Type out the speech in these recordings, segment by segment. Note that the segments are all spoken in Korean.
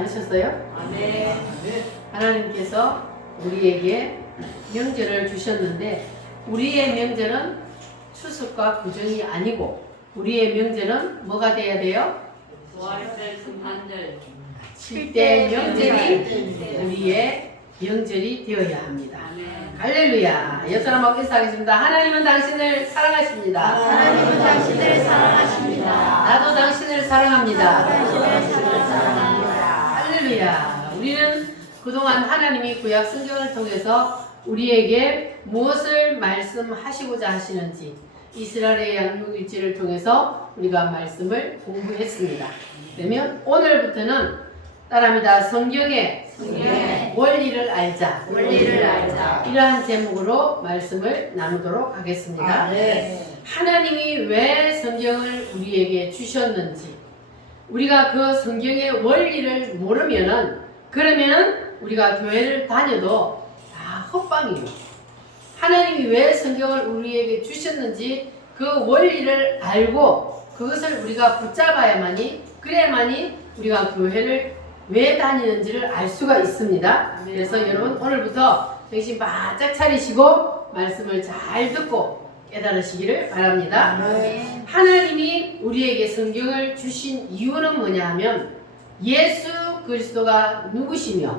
않으셨어요? 아멘. 하나님께서 우리에게 명절을 주셨는데 우리의 명절은 추석과 구정이 아니고 우리의 명절은 뭐가 돼야 돼요? 부활절 순환절 7대 명절이 우리의 명절이 되어야 합니다. 아멘. 할렐루야. 옆 사람하고 인사하겠습니다. 하나님은 당신을 사랑하십니다. 하나님은 당신을 사랑하십니다. 나도 당신을 사랑합니다. 당신을 사랑합니다. 할렐루야. 우리는 그동안 하나님이 구약 성경을 통해서 우리에게 무엇을 말씀하시고자 하시는지 이스라엘의 양육일지를 통해서 우리가 말씀을 공부했습니다. 그러면 오늘부터는 따라합니다. 성경의 원리를 알자. 원리를 알자. 이러한 제목으로 말씀을 나누도록 하겠습니다. 하나님이 왜 성경을 우리에게 주셨는지 우리가 그 성경의 원리를 모르면은 그러면은 우리가 교회를 다녀도 다 헛방이에요. 하나님이 왜 성경을 우리에게 주셨는지 그 원리를 알고 그것을 우리가 붙잡아야만이 그래야만이 우리가 교회를 왜 다니는지를 알 수가 있습니다. 그래서 여러분 오늘부터 정신 바짝 차리시고 말씀을 잘 듣고 깨달으시기를 바랍니다. 하나님이 우리에게 성경을 주신 이유는 뭐냐 하면 예수 그리스도가 누구시며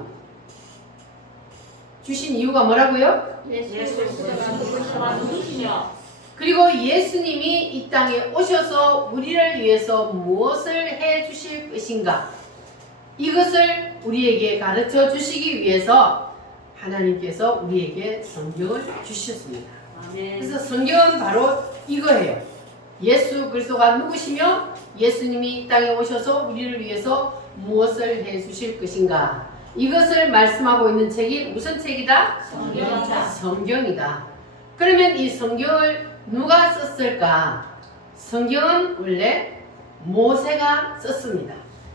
주신 이유가 뭐라고요? 예수 그리스도가 누구시며 그리고 예수님이 이 땅에 오셔서 우리를 위해서 무엇을 해 주실 것인가 이것을 우리에게 가르쳐 주시기 위해서 하나님께서 우리에게 성경을 주셨습니다. 아멘. 그래서 성경은 바로 이거예요. 예수 그리스도가 누구시며 예수님이 이 땅에 오셔서 우리를 위해서 무엇을 해 주실 것인가 이것을 말씀하고 있는 책이 무슨 책이다? 성경이다. 성경이다. 그러면 이 성경을 누가 썼을까? 성경은 원래 모세가 썼습니다.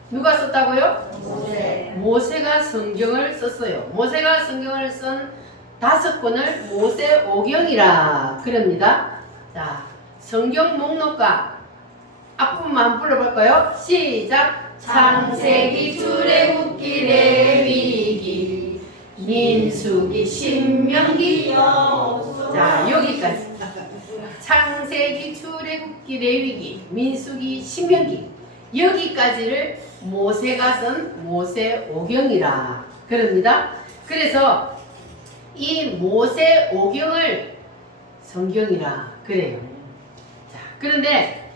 누가 썼다고요? 모세가 성경을 썼어요. 모세가 성경을 쓴 5권을 모세오경이라 그럽니다. 자, 성경 목록가 앞부분만 한번 불러볼까요? 시작! 창세기, 출애굽기, 레위기, 민수기, 신명기. 자, 여기까지. 창세기, 출애굽기, 레위기, 민수기, 신명기. 여기까지를 모세가 쓴 모세오경이라 그럽니다. 그래서 이 모세오경을 성경이라 그래요. 자, 그런데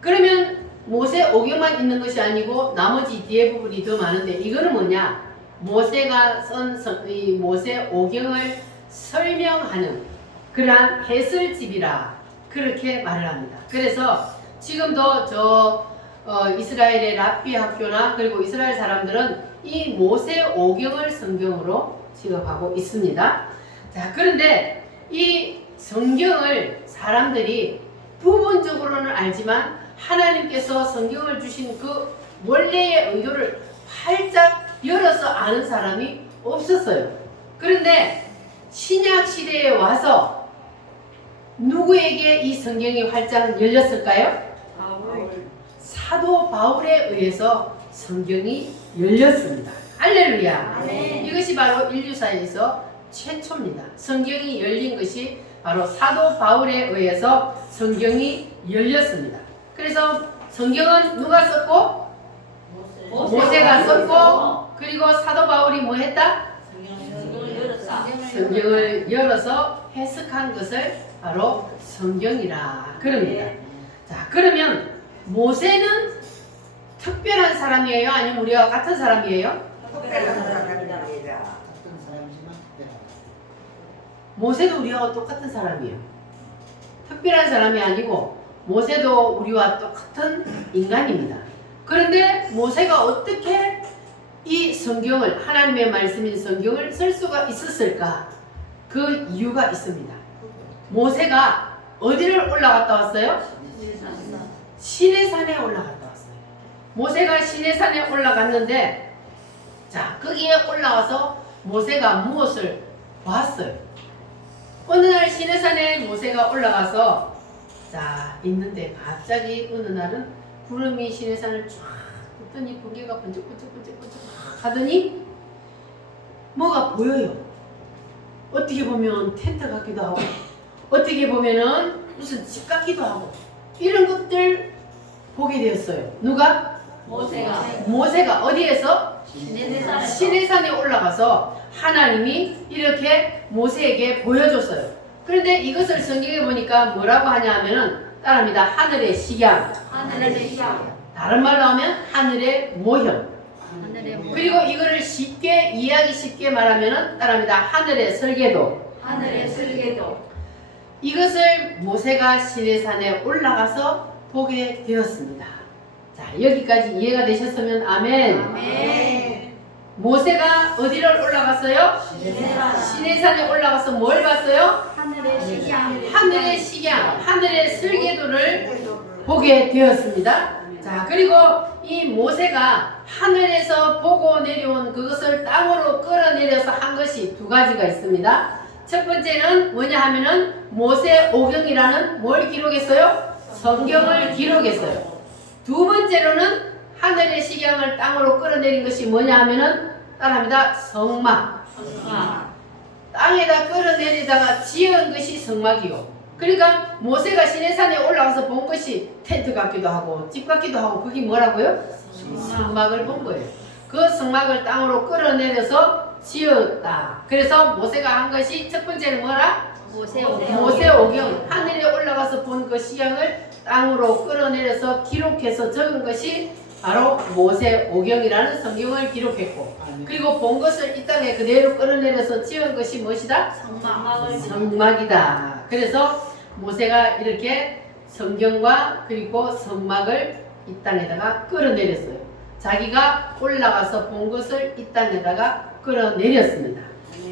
그러면 모세오경만 있는 것이 아니고 나머지 뒤에 부분이 더 많은데 이거는 뭐냐? 모세가 쓴 이 모세오경을 설명하는 그러한 해설집이라 그렇게 말을 합니다. 그래서 지금도 이스라엘의 랍비 학교나 그리고 이스라엘 사람들은 이 모세오경을 성경으로 취급하고 있습니다. 자, 그런데 이 성경을 사람들이 부분적으로는 알지만 하나님께서 성경을 주신 그 원래의 의도를 활짝 열어서 아는 사람이 없었어요. 그런데 신약 시대에 와서 누구에게 이 성경이 활짝 열렸을까요? 사도 바울에 의해서 성경이 열렸습니다. 할렐루야. 이것이 바로 인류사에서 최초입니다. 성경이 열린 것이 바로 사도 바울에 의해서 성경이 열렸습니다. 그래서 성경은 누가 썼고? 모세가 썼고 그리고 사도 바울이 뭐 했다? 성경을 열어서 해석한 것을 바로 성경이라 그럽니다. 자, 그러면 모세는 특별한 사람이에요? 아니면 우리와 같은 사람이에요? 모세도 우리와 똑같은 사람이에요. 특별한 사람이 아니고 모세도 우리와 똑같은 인간입니다. 그런데 모세가 어떻게 이 성경을 하나님의 말씀인 성경을 쓸 수가 있었을까? 그 이유가 있습니다. 모세가 어디를 올라갔다 왔어요? 시내산에 올라갔다 왔어요. 모세가 시내산에 올라갔는데 자, 거기에 올라와서 모세가 무엇을 봤어요? 어느 날 시내산에 모세가 올라가서 자 있는데 갑자기 어느 날은 구름이 시내산을 쫙 했더니 고개가 번쩍번쩍번쩍번쩍 하더니 뭐가 보여요. 어떻게 보면 텐트 같기도 하고 어떻게 보면은 무슨 집 같기도 하고 이런 것들 보게 되었어요. 누가? 모세가 어디에서? 시내산에 올라가서 하나님이 이렇게 모세에게 보여줬어요. 그런데 이것을 성경에 보니까 뭐라고 하냐 하면은 따라합니다. 하늘의 식양. 다른 말로 하면 하늘의 모형. 그리고 이거를 쉽게 이해하기 쉽게 말하면은 따라합니다. 하늘의 설계도. 이것을 모세가 시내산에 올라가서 보게 되었습니다. 자, 여기까지 이해가 되셨으면 아멘. 모세가 어디를 올라갔어요? 시내산에 올라가서 뭘 봤어요? 하늘의 식양, 하늘의 설계도를 보게 되었습니다. 자, 그리고 이 모세가 하늘에서 보고 내려온 그것을 땅으로 끌어내려서 한 것이 두 가지가 있습니다. 첫 번째는 뭐냐 하면은 모세오경이라는 뭘 기록했어요? 성경을 기록했어요. 두 번째로는 하늘의 식양을 땅으로 끌어내린 것이 뭐냐 하면은 따라합니다. 성막. 땅에다 끌어내리다가 지은 것이 성막이요. 그러니까 모세가 시내산에 올라가서 본 것이 텐트 같기도 하고 집 같기도 하고 그게 뭐라고요? 성막을 본 거예요. 그 성막을 땅으로 끌어내려서 지었다. 그래서 모세가 한 것이 첫 번째는 뭐라? 모세오경. 하늘에 올라가서 본 그 식양을 땅으로 끌어내려서 기록해서 적은 것이 바로 모세오경이라는 성경을 기록했고, 그리고 본 것을 이 땅에 그대로 끌어내려서 지은 것이 무엇이다? 성막이다. 그래서 모세가 이렇게 성경과 그리고 성막을 이 땅에다가 끌어내렸어요. 자기가 올라가서 본 것을 이 땅에다가 끌어내렸습니다.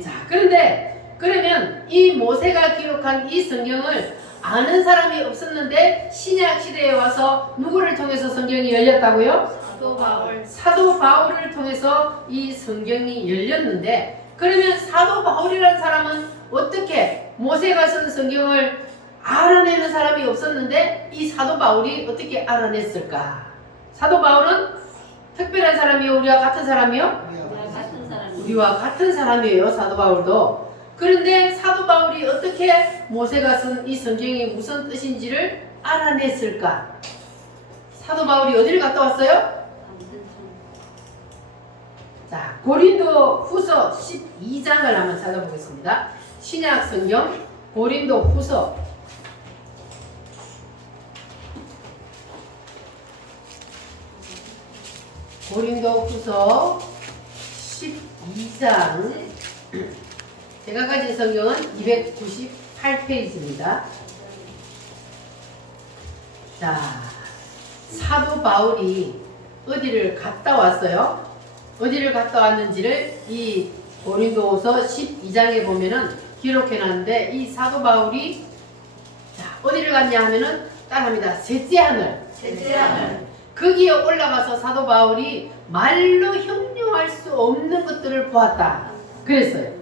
자, 그런데 그러면 이 모세가 기록한 이 성경을 아는 사람이 없었는데 신약 시대에 와서 누구를 통해서 성경이 열렸다고요? 사도 바울을 통해서 이 성경이 열렸는데, 그러면 사도 바울이라는 사람은 어떻게 모세가 쓴 성경을 알아내는 사람이 없었는데 이 사도 바울이 어떻게 알아냈을까? 사도 바울은 특별한 사람이요? 우리와 같은 사람이요? 우리와 같은 사람이에요. 사도 바울도. 그런데 사도 바울이 어떻게 모세가 쓴 이 성경이 무슨 뜻인지를 알아냈을까? 사도 바울이 어디를 갔다 왔어요? 자, 고린도 후서 12장을 한번 찾아보겠습니다. 신약 성경 고린도 후서 12장. 제가 가진 성경은 298페이지입니다. 자, 사도 바울이 어디를 갔다 왔어요? 어디를 갔다 왔는지를 이 고린도후서 12장에 보면은 기록해놨는데, 이 사도 바울이 자, 어디를 갔냐 하면은 따라합니다. 셋째 하늘. 거기에 올라가서 사도 바울이 말로 형용할 수 없는 것들을 보았다. 그랬어요.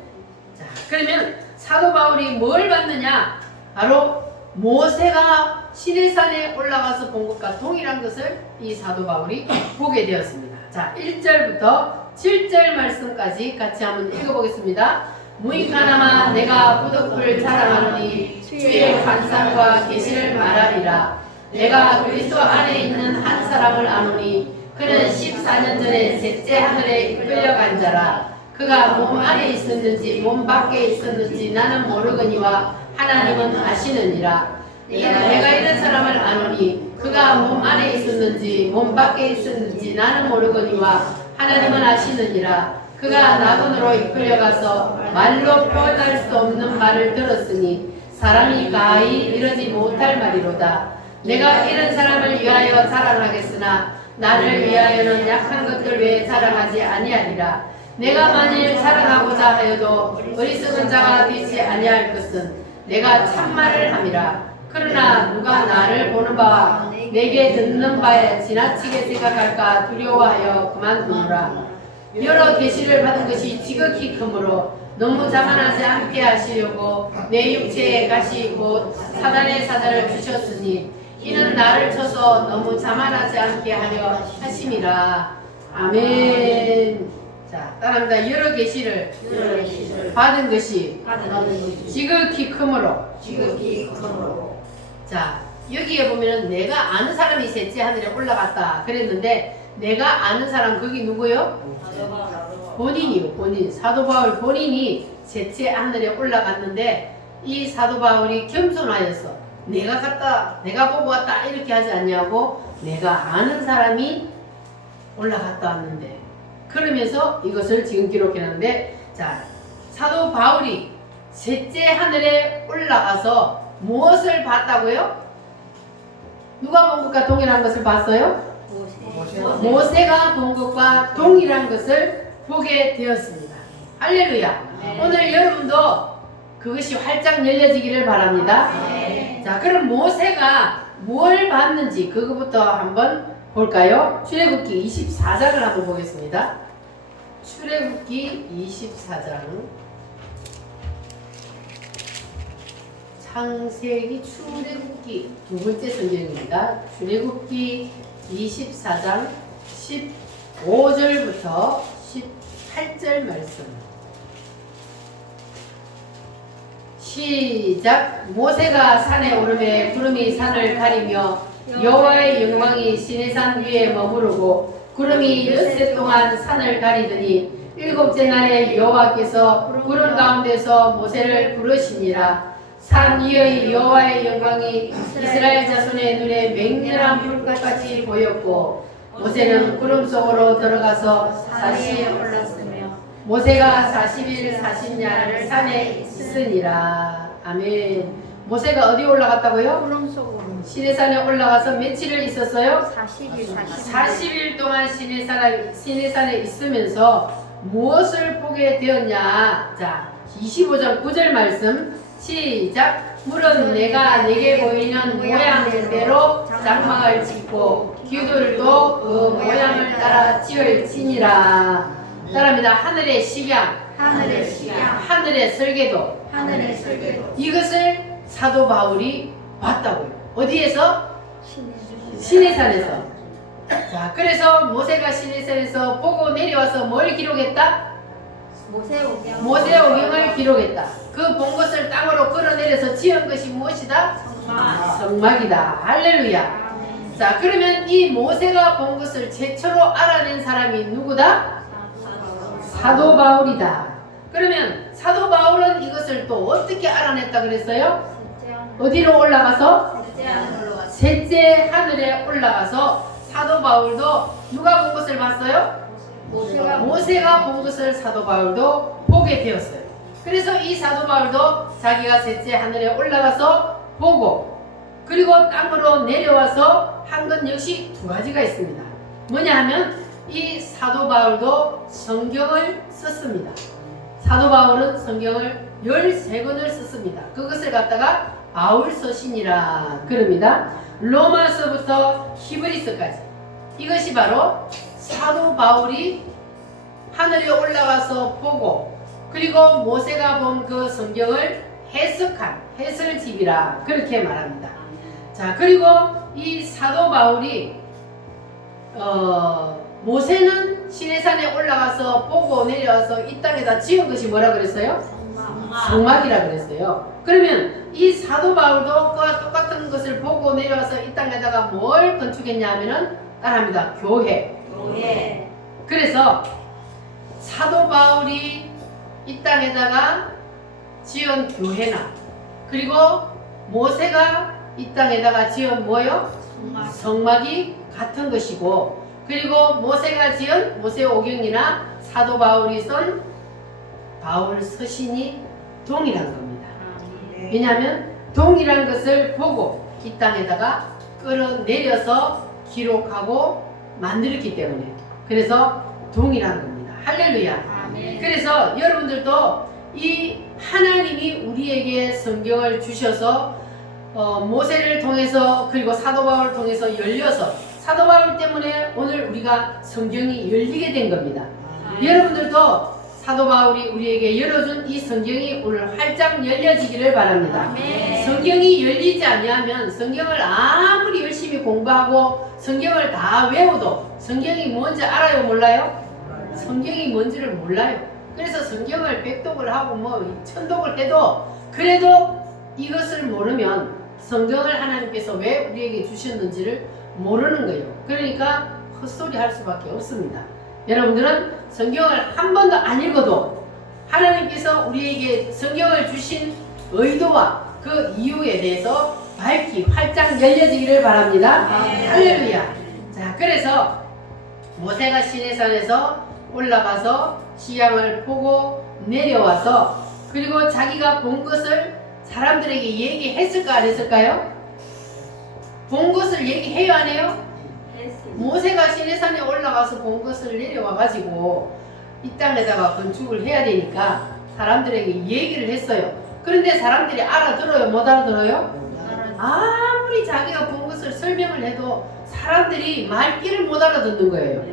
자, 그러면 사도 바울이 뭘 봤느냐? 바로 모세가 시내산에 올라가서 본 것과 동일한 것을 이 사도 바울이 보게 되었습니다. 자, 1절부터 7절 말씀까지 같이 한번 읽어보겠습니다. 무익하나마 내가 부득불 자랑하노니 주의 환상과 계시를 말하리라. 내가 그리스도 안에 있는 한 사람을 아노니 그는 14년 전에 셋째 하늘에 이끌려간 자라. 그가 몸 안에 있었는지 몸 밖에 있었는지 나는 모르거니와 하나님은 아시느니라. 내가 이런 사람을 아노니 그가 몸 안에 있었는지 몸 밖에 있었는지 나는 모르거니와 하나님은 아시느니라. 그가 낙원으로 이끌려가서 말로 표현할 수 없는 말을 들었으니 사람이 가히 이르지 못할 말이로다. 내가 이런 사람을 위하여 자랑하겠으나 나를 위하여는 약한 것들 외에 자랑하지 아니하리라. 내가 만일 자랑하고자 하여도 어리석은 자가 되지 아니할 것은 내가 참말을 함이라. 그러나 누가 나를 보는 바와 내게 듣는 바에 지나치게 생각할까 두려워하여 그만두노라. 여러 계시를 받은 것이 지극히 크므로 너무 자만하지 않게 하시려고 내 육체에 가시 곧 사단의 사자를 주셨으니 이는 나를 쳐서 너무 자만하지 않게 하려 하심이라. 아멘. 자, 따라합니다. 여러 계시를 받은 것이 지극히 크므로. 자, 여기에 보면은 내가 아는 사람이 셋째 하늘에 올라갔다 그랬는데, 내가 아는 사람 거기 누구요? 본인이요. 본인. 사도 바울 본인이 셋째 하늘에 올라갔는데, 이 사도 바울이 겸손하여서 내가 갔다, 내가 보고 왔다 이렇게 하지 않냐고, 내가 아는 사람이 올라갔다 왔는데, 그러면서 이것을 지금 기록해놨는데, 자, 사도 바울이 셋째 하늘에 올라가서 무엇을 봤다고요? 누가 본 것과 동일한 것을 봤어요? 모세가 본 것과 동일한 것을 보게 되었습니다. 할렐루야. 오늘 여러분도 그것이 활짝 열려지기를 바랍니다. 자, 그럼 모세가 뭘 봤는지 그거부터 한번 볼까요? 출애굽기 24장을 한번 보겠습니다. 출애굽기 24장. 창세기, 출애굽기 두 번째 성경입니다. 출애굽기 24장 15절부터 18절 말씀. 시작. 모세가 산에 오르매 구름이 산을 가리며 여호와의 영광이 시내산 위에 머무르고 구름이 엿새 동안 산을 가리더니 일곱째 날에 여호와께서 구름 가운데서 모세를 부르시니라. 산 위의 여호와의 영광이 이스라엘 자손의 눈에 맹렬한 불꽃같이 보였고 모세는 구름 속으로 들어가서 모세가 40일 40야를 산에 있으니라. 아멘. 모세가 어디 올라갔다고요? 구름 속으로 시내산에 올라가서 며칠을 있었어요? 40일 40일 동안 시내산에 있으면서 무엇을 보게 되었냐? 자, 25장 9절 말씀 시작. 물은 내가 내게 보이는 모양대로 장막을 짓고 기둥들도 그 모양을 따라 지을지니라. 따라합니다. 하늘의 식양, 하늘의 설계도. 이것을 사도 바울이 봤다고요. 어디에서? 시내산에서. 자, 그래서 모세가 시내산에서 보고 내려와서 뭘 기록했다? 모세 오경을 기록했다. 그 본 것을 땅으로 끌어내려서 지은 것이 무엇이다? 성막이다. 할렐루야. 자, 그러면 이 모세가 본 것을 최초로 알아낸 사람이 누구다? 사도 바울이다. 그러면 사도 바울은 이것을 또 어떻게 알아냈다 그랬어요? 어디로 올라가서? 셋째 하늘에 올라가서 사도 바울도 누가 본 것을 봤어요? 모세가 본 것을 사도 바울도 보게 되었어요. 그래서 이 사도 바울도 자기가 셋째 하늘에 올라가서 보고 그리고 땅으로 내려와서 한 건 역시 두 가지가 있습니다. 뭐냐 하면 이 사도 바울도 성경을 썼습니다. 사도 바울은 성경을 13권을 썼습니다. 그것을 갖다가 바울서신이라 그럽니다. 로마서부터 히브리서까지. 이것이 바로 사도 바울이 하늘에 올라가서 보고 그리고 모세가 본 그 성경을 해석한 해설집이라 그렇게 말합니다. 자, 그리고 이 사도 바울이 모세는 시내산에 올라가서 보고 내려와서 이 땅에다 지은 것이 뭐라 그랬어요? 성막이라 그랬어요. 그러면 이 사도 바울도 그와 똑같은 것을 보고 내려와서 이 땅에다가 뭘 건축했냐 하면은 따라합니다. 교회. 그래서 사도 바울이 이 땅에다가 지은 교회나 그리고 모세가 이 땅에다가 지은 뭐요? 성막이 같은 것이고 그리고 모세가 지은 모세오경이나 사도 바울이 쓴 바울 서신이 동일한 겁니다. 왜냐하면 동일한 것을 보고 이 땅에다가 끌어내려서 기록하고 만들었기 때문에 그래서 동일한 겁니다. 할렐루야. 그래서 여러분들도 이 하나님이 우리에게 성경을 주셔서 모세를 통해서 그리고 사도 바울을 통해서 열려서 사도 바울 때문에 오늘 우리가 성경이 열리게 된 겁니다. 여러분들도 사도 바울이 우리에게 열어준 이 성경이 오늘 활짝 열려지기를 바랍니다. 아멘. 성경이 열리지 아니하면 성경을 아무리 열심히 공부하고 성경을 다 외워도 성경이 뭔지 알아요, 몰라요? 성경이 뭔지를 몰라요. 그래서 성경을 백독을 하고 뭐 천독을 해도 그래도 이것을 모르면 성경을 하나님께서 왜 우리에게 주셨는지를 모르는 거예요. 그러니까 헛소리 할 수밖에 없습니다. 여러분들은 성경을 한 번도 안 읽어도 하나님께서 우리에게 성경을 주신 의도와 그 이유에 대해서 밝히 활짝 열려지기를 바랍니다. 할렐루야. 자, 그래서 모세가 시내산에서 올라가서 시향을 보고 내려와서 그리고 자기가 본 것을 사람들에게 얘기했을까 안 했을까요? 본 것을 얘기해요 안 해요? 모세가 시내산에 올라가서 본 것을 내려와가지고 이 땅에다가 건축을 해야 되니까 사람들에게 얘기를 했어요. 그런데 사람들이 알아들어요? 못 알아들어요? 아무리 자기가 본 것을 설명을 해도 사람들이 말귀를 못 알아듣는 거예요.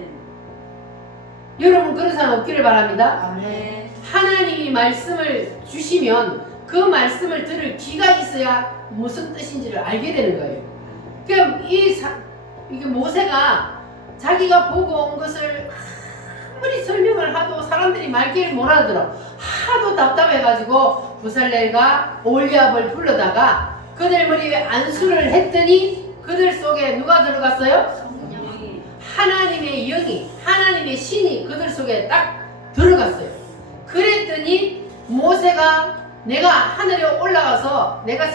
여러분 그런 사람 없기를 바랍니다. 아멘. 하나님이 말씀을 주시면 그 말씀을 들을 귀가 있어야 무슨 뜻인지를 알게 되는 거예요. 그럼 이게 모세가 자기가 보고 온 것을 아무리 설명을 하도 사람들이 말귀를 못 알아들어. 하도 답답해가지고 부살렐과 올리압을 불러다가 그들 머리에 안수를 했더니 그들 속에 누가 들어갔어요? 하나님의 영이, 하나님의 신이 그들 속에 딱 들어갔어요. 그랬더니 모세가 내가 하늘에 올라가서 내가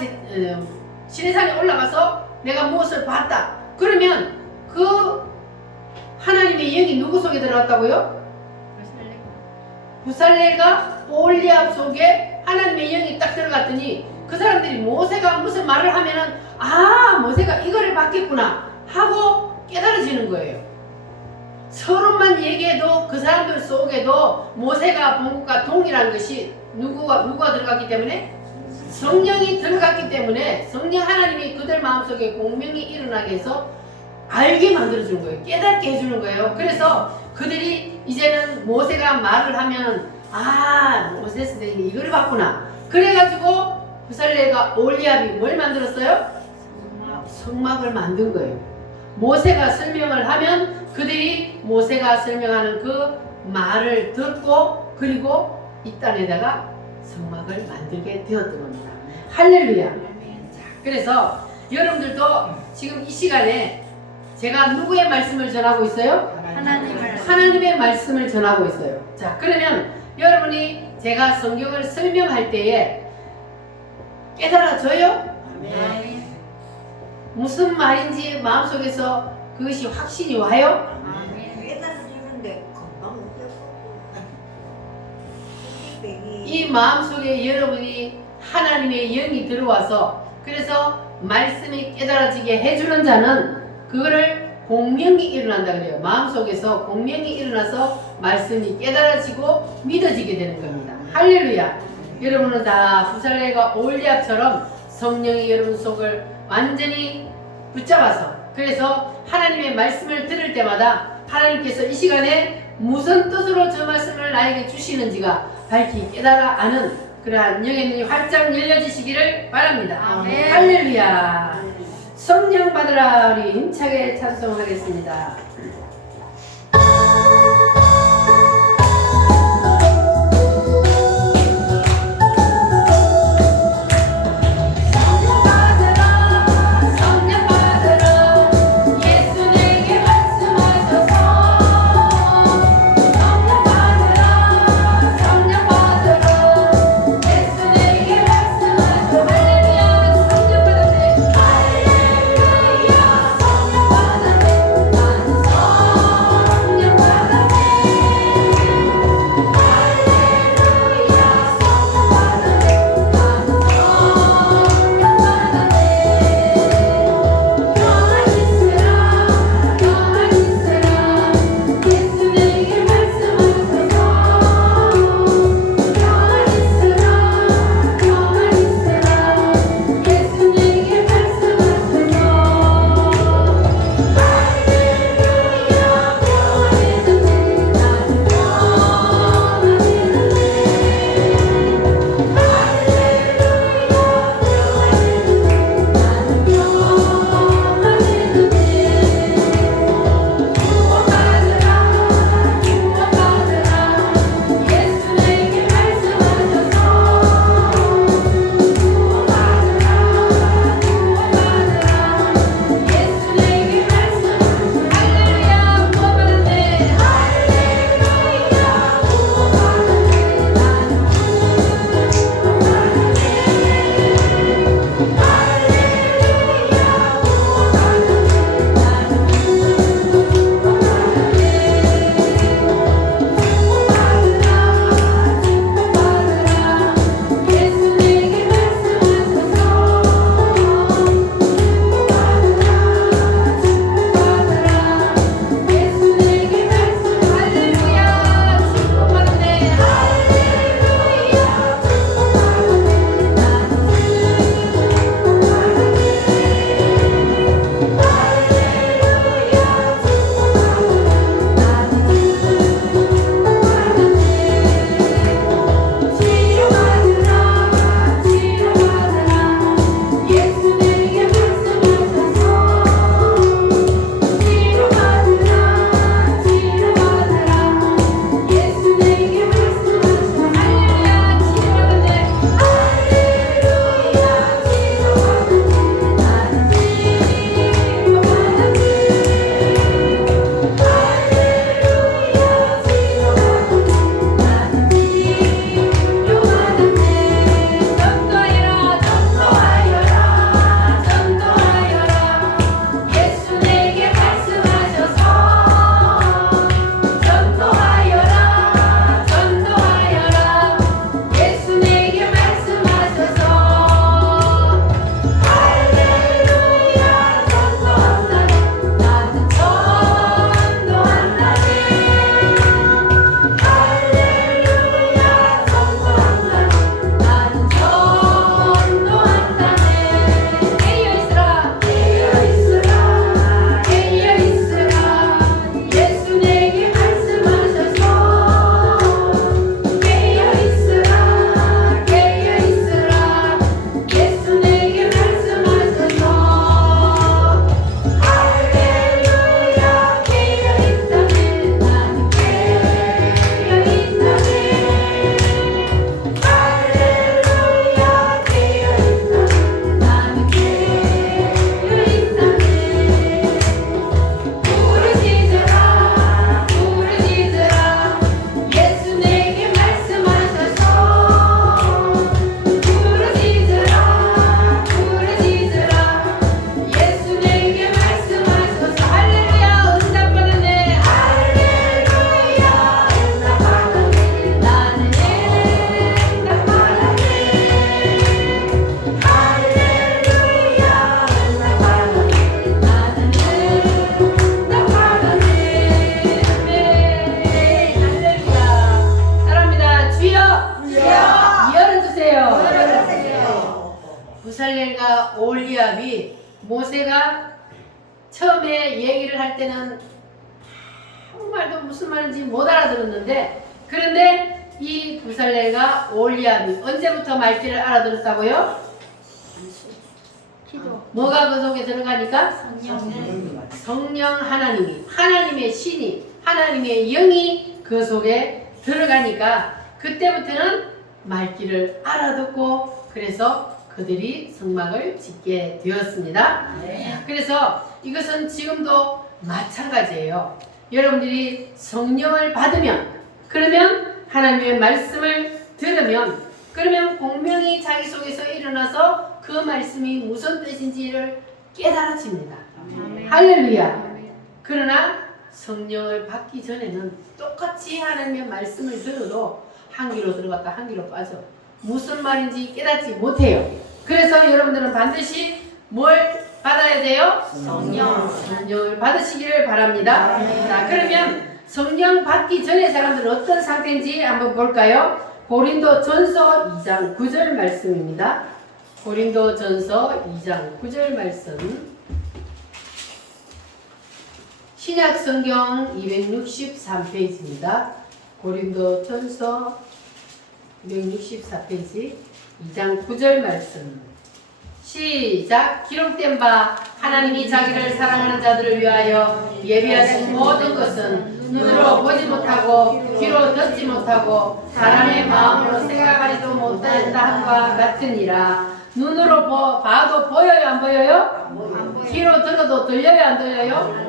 시내산에 올라가서 내가 무엇을 봤다. 그러면 그 하나님의 영이 누구 속에 들어갔다고요? 부살렐과 올리압 속에 하나님의 영이 딱 들어갔더니 그 사람들이 모세가 무슨 말을 하면은 아 모세가 이거를 받겠구나 하고 깨달아지는 거예요. 서로만 얘기해도 그 사람들 속에도 모세가 본 것과 동일한 것이 누구가 들어갔기 때문에 성령이 들어갔기 때문에 성령 하나님이 그들 마음속에 공명이 일어나게 해서 알게 만들어주는 거예요. 깨닫게 해주는 거예요. 그래서 그들이 이제는 모세가 말을 하면 아 모세 선생님이 이걸 봤구나. 그래가지고 부살렐과 올리압이 뭘 만들었어요? 성막을 만든 거예요. 모세가 설명을 하면 그들이 모세가 설명하는 그 말을 듣고 그리고 이 땅에다가 성막을 만들게 되었던 겁니다. 할렐루야. 자, 그래서 여러분들도 지금 이 시간에 제가 누구의 말씀을 전하고 있어요? 하나님의 말씀을 전하고 있어요. 자, 그러면 여러분이 제가 성경을 설명할 때에 깨달아져요? 아멘. 무슨 말인지 마음속에서 그것이 확신이 와요? 깨달아지는데 금방 웃겨보고 이 마음속에 여러분이 하나님의 영이 들어와서 그래서 말씀이 깨달아지게 해주는 자는 그거를 공명이 일어난다 그래요. 마음속에서 공명이 일어나서 말씀이 깨달아지고 믿어지게 되는 겁니다. 할렐루야. 여러분은 다 부살렐과 올리압처럼 성령이 여러분 속을 완전히 붙잡아서 그래서 하나님의 말씀을 들을 때마다 하나님께서 이 시간에 무슨 뜻으로 저 말씀을 나에게 주시는지가 밝히 깨달아 아는 그러한 영의 눈이 활짝 열려지시기를 바랍니다. 아멘. 할렐루야. 성령 받으라. 우리 힘차게 찬송하겠습니다. 할렐루야 성령 받으네 부살레와 올리압이 모세가 처음에 얘기를 할 때는 아무 말도 무슨 말인지 못 알아들었는데, 그런데 이 부살레가 올리압이 언제부터 말귀를 알아들었다고요? 기도. 뭐가 그 속에 들어가니까? 성령. 성령 하나님이, 하나님의 신이, 하나님의 영이 그 속에 들어가니까 그때부터는 말귀를 알아듣고, 그래서 그들이 성막을 짓게 되었습니다. 네. 그래서 이것은 지금도 마찬가지예요. 여러분들이 성령을 받으면, 그러면 하나님의 말씀을 들으면, 그러면 공명이 자기 속에서 일어나서 그 말씀이 무슨 뜻인지를 깨달아집니다. 할렐루야. 그러나 성령을 받기 전에는 똑같이 하나님의 말씀을 들어도 한 귀로 들어갔다 한 귀로 빠져 무슨 말인지 깨닫지 못해요. 그래서 여러분들은 반드시 뭘 받아야 돼요? 성령을 받으시기를 바랍니다. 자, 그러면 성령 받기 전에 사람들은 어떤 상태인지 한번 볼까요? 고린도전서 2장 9절 말씀입니다. 고린도전서 2장 9절 말씀. 신약성경 263페이지입니다. 고린도전서 264페이지 2장 9절 말씀. 시작. 기록된 바 하나님이 자기를 사랑하는 자들을 위하여 예비하신 모든 것은 눈으로 보지 못하고 귀로 듣지 못하고 사람의 마음으로 생각하지도 못하였다 함과 같으니라. 눈으로 봐도 보여요 안 보여요? 귀로 들어도 들려요 안 들려요?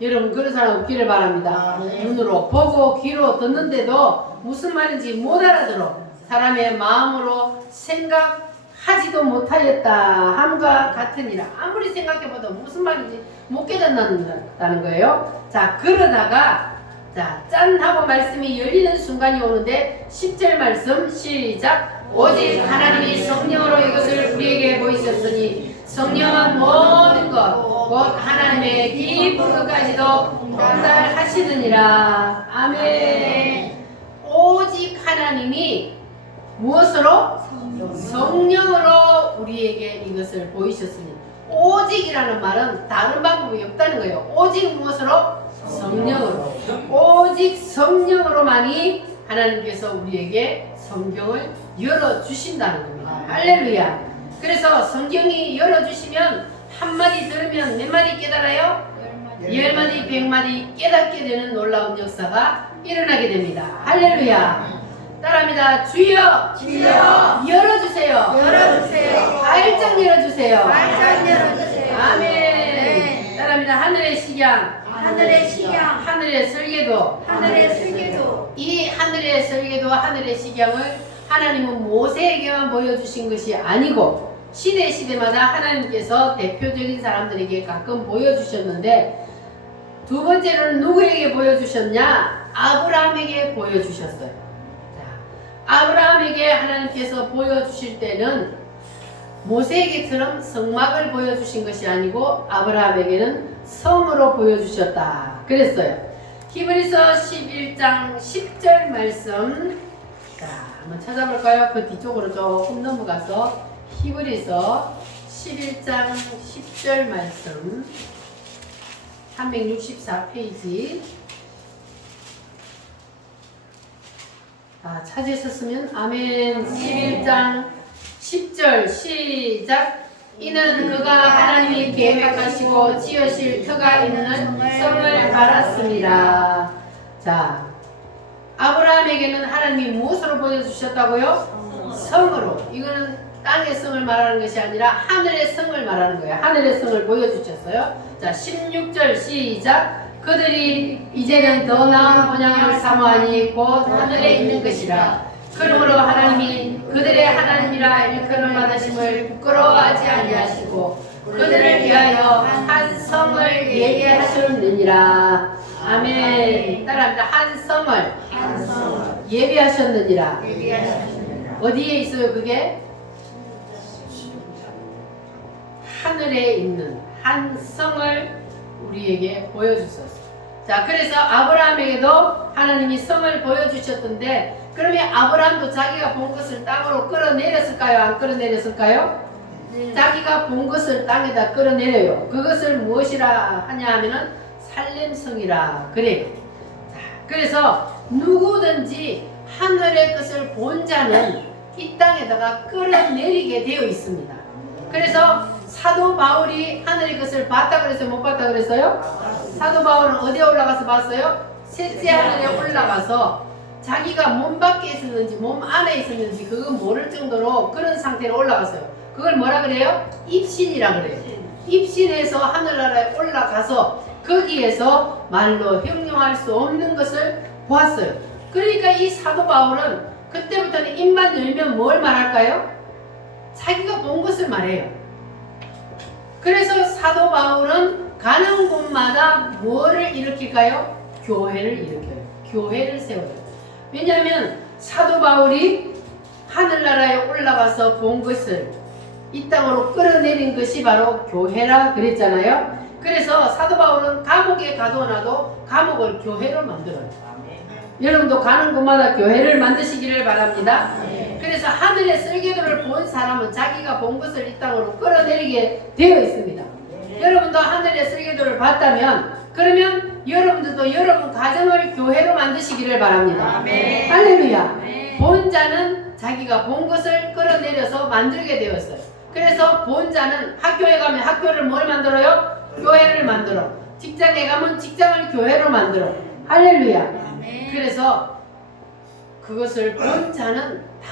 여러분 그런 사람 없기를 바랍니다. 눈으로 보고 귀로 듣는데도 무슨 말인지 못 알아들어. 사람의 마음으로 생각하지도 못하였다 함과 같으니라. 아무리 생각해봐도 무슨 말인지 못 깨닫는다는 거예요. 자, 그러다가 짠 하고 말씀이 열리는 순간이 오는데 10절 말씀 시작. 오직 하나님이 성령으로 이것을 우리에게 보이셨으니 성령은 모든 것 곧 하나님의 깊은 것까지도 통달하시느니라. 아멘. 오직 하나님이 무엇으로? 성령으로 우리에게 이것을 보이셨으니. 오직이라는 말은 다른 방법이 없다는 거예요. 오직 무엇으로? 성령으로. 오직 성령으로만이 하나님께서 우리에게 성경을 열어주신다는 겁니다. 할렐루야. 그래서 성경이 열어주시면 한마디 들으면 몇 마디 깨달아요? 10마디, 100마디 깨닫게 되는 놀라운 역사가 일어나게 됩니다. 할렐루야. 따라합니다. 주여, 주여. 열어주세요. 열어주세요. 발짝 열어주세요. 발짝 열어주세요. 아멘. 네. 따라합니다. 하늘의 식양, 하늘의 식양. 하늘의 설계도. 하늘의 슬기도. 이 하늘의 설계도, 하늘의 식양을 하나님은 모세에게만 보여주신 것이 아니고 시대마다 하나님께서 대표적인 사람들에게 가끔 보여주셨는데, 두 번째로는 누구에게 보여주셨냐? 아브라함에게 보여주셨어요. 아브라함에게 하나님께서 보여주실 때는 모세에게처럼 성막을 보여주신 것이 아니고 아브라함에게는 성으로 보여주셨다 그랬어요. 히브리서 11장 10절 말씀, 자 한번 찾아볼까요? 그 뒤쪽으로 조금 넘어가서 히브리서 11장 10절 말씀 364페이지. 찾으셨으면 아멘. 11장 10절 시작. 이는 그가 하나님이 계획하시고 지으실 터가 있는 성을 말았습니다. 자, 아브라함에게는 하나님이 무엇으로 보여주셨다고요? 성으로. 이거는 땅의 성을 말하는 것이 아니라 하늘의 성을 말하는 거예요. 하늘의 성을 보여주셨어요. 자, 16절 시작. 그들이 이제는 더 나은 본향을 사모하니 곧 하늘에 있는 것이라. 그러므로 하나님이 그들의 하나님이라 일컬음 받으심을 부끄러워하지 아니하시고 그들을 위하여 한 성을 예비하셨느니라. 아멘. 따라합니다. 한 성을 예비하셨느니라. 어디에 있어요 그게? 하늘에 있는 한 성을 우리에게 보여주셨어요. 자, 그래서 아브라함에게도 하나님이 성을 보여주셨던데, 그러면 아브라함도 자기가 본 것을 땅으로 끌어내렸을까요? 안 끌어내렸을까요? 자기가 본 것을 땅에다 끌어내려요. 그것을 무엇이라 하냐 하면은 살렘성이라 그래요. 자, 그래서 누구든지 하늘의 것을 본 자는 이 땅에다가 끌어내리게 되어 있습니다. 그래서 사도 바울이 하늘의 것을 봤다 그랬어요? 못 봤다 그랬어요? 사도 바울은 어디에 올라가서 봤어요? 셋째 하늘에 올라가서 자기가 몸 밖에 있었는지 몸 안에 있었는지 그거 모를 정도로 그런 상태로 올라갔어요. 그걸 뭐라 그래요? 입신이라 그래요. 입신해서 하늘나라에 올라가서 거기에서 말로 형용할 수 없는 것을 보았어요. 그러니까 이 사도 바울은 그때부터는 입만 열면 뭘 말할까요? 자기가 본 것을 말해요. 그래서 사도 바울은 가는 곳마다 뭐를 일으킬까요? 교회를 일으켜요. 교회를 세워요. 왜냐하면 사도 바울이 하늘나라에 올라가서 본 것을 이 땅으로 끌어내린 것이 바로 교회라 그랬잖아요. 그래서 사도 바울은 감옥에 가둬놔도 감옥을 교회로 만들어요. 여러분도 가는 곳마다 교회를 만드시기를 바랍니다. 그래서 하늘의 설계도를 본 사람은 자기가 본 것을 이 땅으로 끌어내리게 되어 있습니다. 여러분도 하늘의 설계도를 봤다면 그러면 여러분들도 여러분 가정을 교회로 만드시기를 바랍니다. 할렐루야. 본 자는 자기가 본 것을 끌어내려서 만들게 되었어요. 그래서 본 자는 학교에 가면 학교를 뭘 만들어요? 교회를 만들어. 직장에 가면 직장을 교회로 만들어. 할렐루야. 그래서 그것을 본 자는 다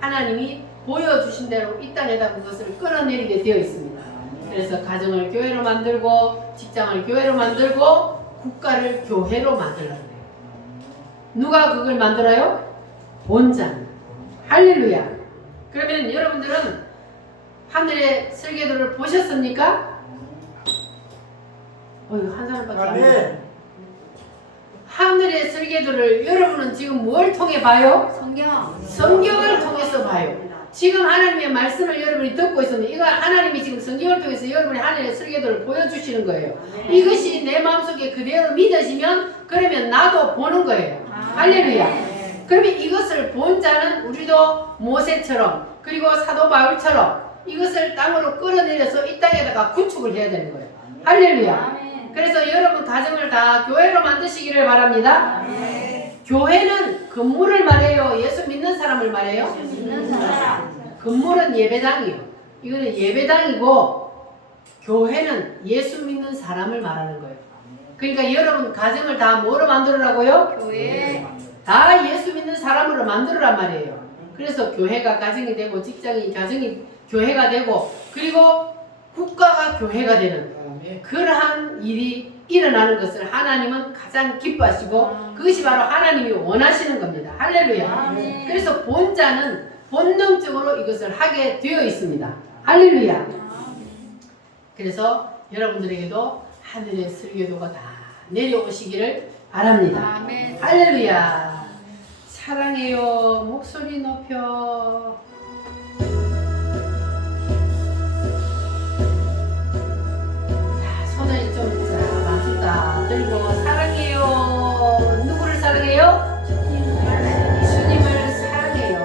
하나님이 보여주신 대로 이 땅에다 그것을 끌어내리게 되어 있습니다. 그래서 가정을 교회로 만들고 직장을 교회로 만들고 국가를 교회로 만들어야 돼요. 누가 그걸 만들어요? 본 자는. 할렐루야. 그러면 여러분들은 하늘의 설계도를 보셨습니까? 한 사람밖에 안 보여요. 하늘의 설계도를 여러분은 지금 뭘 통해 봐요? 성경을 통해서 봐요. 지금 하나님의 말씀을 여러분이 듣고 있습니다. 이거 하나님이 지금 성경을 통해서 여러분이 하늘의 설계도를 보여주시는 거예요. 이것이 내 마음속에 그대로 믿어지면 그러면 나도 보는 거예요. 할렐루야. 그러면 이것을 본 자는 우리도 모세처럼 그리고 사도 바울처럼 이것을 땅으로 끌어내려서 이 땅에다가 구축을 해야 되는 거예요. 할렐루야. 그래서 여러분 가정을 다 교회로 만드시기를 바랍니다. 교회는 건물을 말해요? 예수 믿는 사람을 말해요? 건물은 예배당이요. 이거는 예배당이고 교회는 예수 믿는 사람을 말하는 거예요. 그러니까 여러분 가정을 다 뭐로 만들으라고요? 교회. 다 예수 믿는 사람으로 만들으란 말이에요. 그래서 교회가 가정이 되고 직장이 가정이 교회가 되고 그리고 국가가 교회가 되는 그러한 일이 일어나는 것을 하나님은 가장 기뻐하시고 그것이 바로 하나님이 원하시는 겁니다. 할렐루야. 그래서 본자는 본능적으로 이것을 하게 되어 있습니다. 할렐루야. 그래서 여러분들에게도 하늘의 설계도가 다 내려오시기를 바랍니다. 할렐루야. 사랑해요. 목소리 높여. 손을 좀 맞췄다 들고 사랑해요. 누구를 사랑해요? 주님을 사랑해요.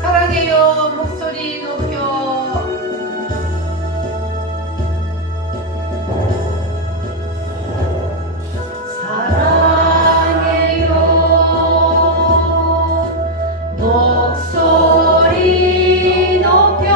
사랑해요. 목소리 높여. 사랑해요. 목소리 높여.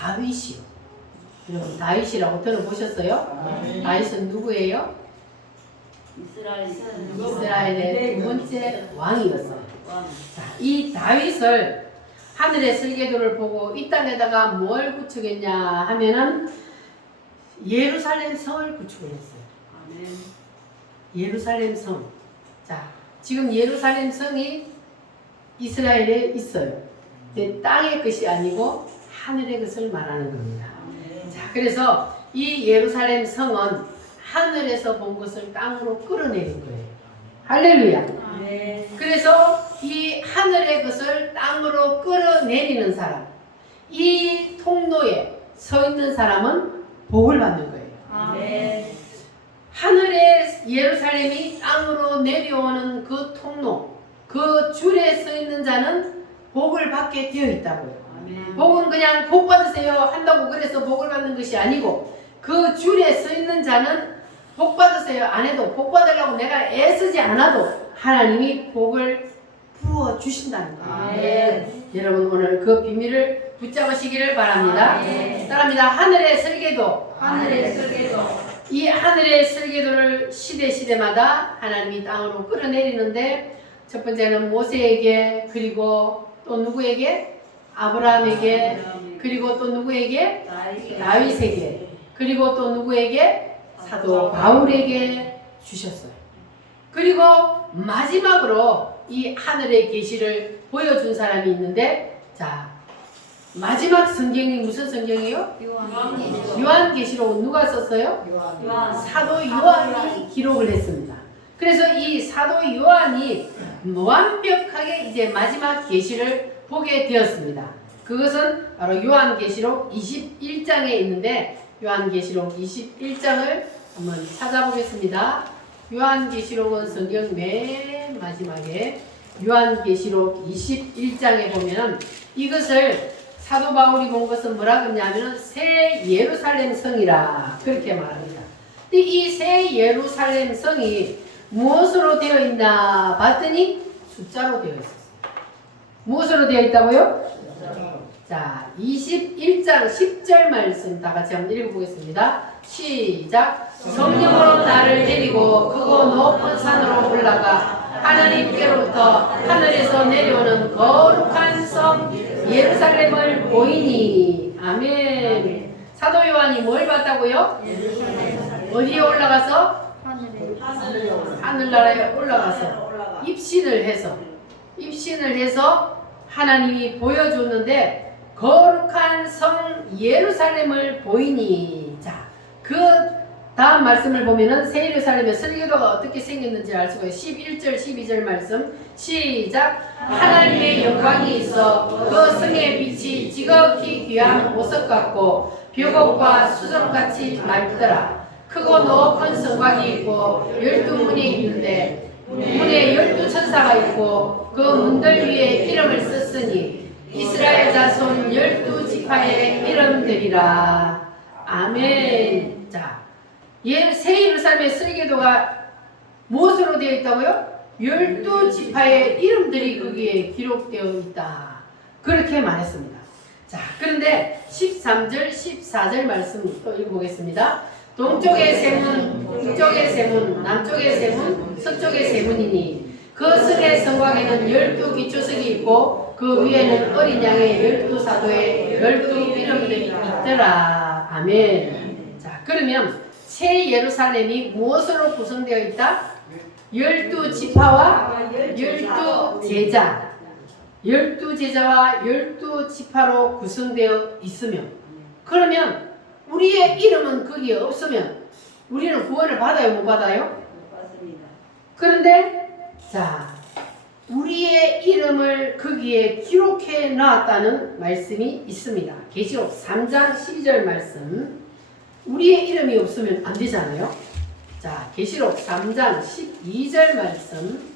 다윗이요. 여러분 다윗이라고 들어보셨어요? 다윗은 누구예요? 이스라엘의 두 번째 왕이었어요. 자, 이 다윗을 하늘의 설계도를 보고 이 땅에다가 뭘 구축했냐 하면은 예루살렘 성을 구축을 했어요. 아멘. 예루살렘 성. 자, 지금 예루살렘 성이 이스라엘에 있어요. 근데 땅의 것이 아니고 하늘의 것을 말하는 겁니다. 자, 그래서 이 예루살렘 성은 하늘에서 본 것을 땅으로 끌어내는 거예요. 할렐루야. 그래서 이 하늘의 것을 땅으로 끌어내리는 사람, 이 통로에 서 있는 사람은 복을 받는 거예요. 아멘. 하늘의 예루살렘이 땅으로 내려오는 그 통로, 그 줄에 서 있는 자는 복을 받게 되어 있다고요. 아멘. 복은 그냥 복 받으세요 한다고 그래서 복을 받는 것이 아니고 그 줄에 서 있는 자는 복 받으세요 안 해도 복 받으려고 내가 애쓰지 않아도 하나님이 복을 부어 주신다는 거예요. 아멘. 여러분 오늘 그 비밀을 붙잡으시기를 바랍니다. 아멘. 따라합니다. 하늘의 설계도. 하늘의 설계도. 이 하늘의 설계도를 시대마다 하나님이 땅으로 끌어내리는데 첫 번째는 모세에게 그리고 또 누구에게? 아브라함에게 그리고 또 누구에게? 다윗에게 그리고 또 누구에게? 사도 바울에게 주셨어요. 그리고 마지막으로 이 하늘의 계시를 보여준 사람이 있는데 자 마지막 성경이 무슨 성경이에요? 요한계시록 누가 썼어요? 요한. 사도 요한이 기록을 했습니다. 그래서 이 사도 요한이 완벽하게 이제 마지막 계시를 보게 되었습니다. 그것은 바로 요한계시록 21장에 있는데 요한계시록 21장을 한번 찾아보겠습니다. 요한계시록은 성경 맨 마지막에 요한계시록 21장에 보면 이것을 사도 바울이 본 것은 뭐라 그러냐면 새 예루살렘 성이라 그렇게 말합니다. 근데 이 새 예루살렘 성이 무엇으로 되어 있나 봤더니 숫자로 되어 있었어요. 무엇으로 되어 있다고요? 자, 21장 10절 말씀 다 같이 한번 읽어보겠습니다. 시작. 성령으로 나를 데리고 크고 높은 산으로 올라가 하나님께로부터 하늘에서 내려오는 거룩한 성 예루살렘을 보이니. 아멘. 사도 요한이 뭘 봤다고요? 어디에 올라가서? 하늘나라에 올라가서 입신을 해서 하나님이 보여줬는데 거룩한 성 예루살렘을 보이니. 자, 그 다음 말씀을 보면은 새 예루살렘의 설계도가 어떻게 생겼는지 알 수가 있어요. 11절 12절 말씀 시작. 하나님의 영광이 있어 그 성의 빛이 지극히 귀한 보석 같고 벽옥과 수정같이 맑더라. 크고 높은 성곽이 있고 12문이 있는데 문에 12천사가 있고 그 문들 위에 이름을 썼으니 이스라엘 자손 12지파의 이름들이라. 아멘. 자, 새 예루살렘의 설계도가 무엇으로 되어 있다고요? 12지파의 이름들이 거기에 기록되어 있다. 그렇게 말했습니다. 자, 그런데 13절, 14절 말씀 또 읽어보겠습니다. 동쪽의 세문, 북쪽의 세문, 남쪽의 세문, 서쪽의 세문이니 그 성의 성곽에는 12기초석이 있고 그 위에는 어린 양의 12사도의 12 이름들이 있더라. 아멘. 자, 그러면 새 예루살렘이 무엇으로 구성되어 있다? 12지파와 12제자 12제자와 12지파로 구성되어 있으면 그러면 우리의 이름은 거기에 없으면 우리는 구원을 받아요? 못 받아요? 그런데 자 우리의 이름을 거기에 기록해 놨다는 말씀이 있습니다. 계시록 3장 12절 말씀. 우리의 이름이 없으면 안 되잖아요. 자, 계시록 3장 12절 말씀.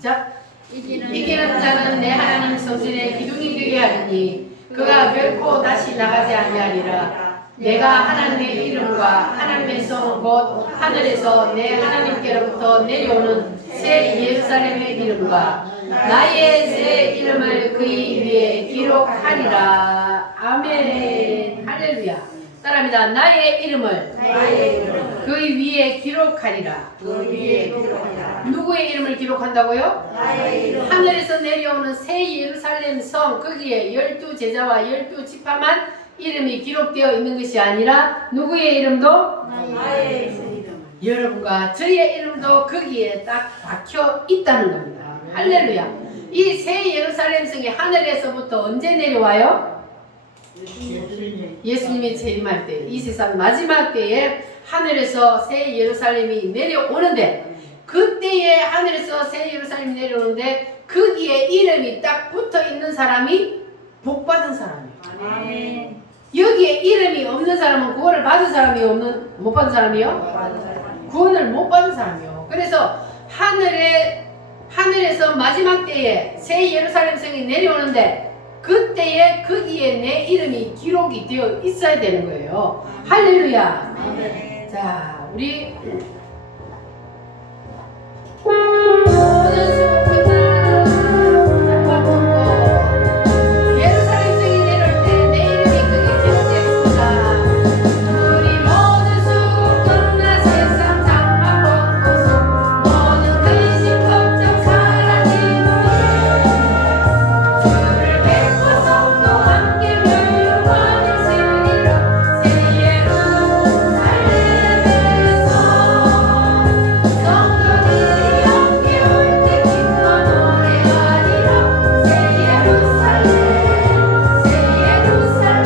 시작. 이기는 자는 내 하나님 성전의 기둥이 되게 하리니 그가 결코 다시 나가지 아니하리라. 내가 하나님의 이름과 하나님의 성 곧 하늘에서 내 하나님께로부터 내려오는 새 예루살렘의 이름과 나의 새 이름을 그의 위에 기록하리라. 아멘. 할렐루야. 따라합니다. 나의 이름을 나의 이름을 그 위에 기록하리라. 그 위에 기록하라. 누구의 이름을 기록한다고요? 나의 이름 하늘에서 내려오는 새 예루살렘 성 거기에 12제자와 12지파만 이름이 기록되어 있는 것이 아니라 누구의 이름도 나의 이름 여러분과 저의 이름도 거기에 딱 박혀 있다는 겁니다. 할렐루야. 이 새 예루살렘 성이 하늘에서부터 언제 내려와요? 예수님이 재림할 때, 이 세상 마지막 때에 하늘에서 새 예루살렘이 내려오는데, 그때에 하늘에서 새 예루살렘이 내려오는데 거기에 이름이 딱 붙어 있는 사람이 복받은 사람이에요. 아멘. 여기에 이름이 없는 사람은 구원을 받은 사람이 못 받은 사람이요? 구원을 못 받은 사람이요. 그래서 하늘에서 마지막 때에 새 예루살렘 성이 내려오는데 그때에 거기에 내 이름이 기록이 되어 있어야 되는 거예요. 할렐루야. 아멘. 자, 우리 모든 수고 끝나 밥 먹고 예루살렘 성이 내려올 때 내 이름이 거기에 기록되어 있습니다. 우리 모든 수고 끝나 세상 장막 벗고서 모든 근심 걱정 사라지는 주를 뵙고 성도 함께 멸류관을 세우리라. 새 예루살렘에서 성도들이 함께 올 때 기뻐 노래하리라. 새 예루살렘 새 예루살렘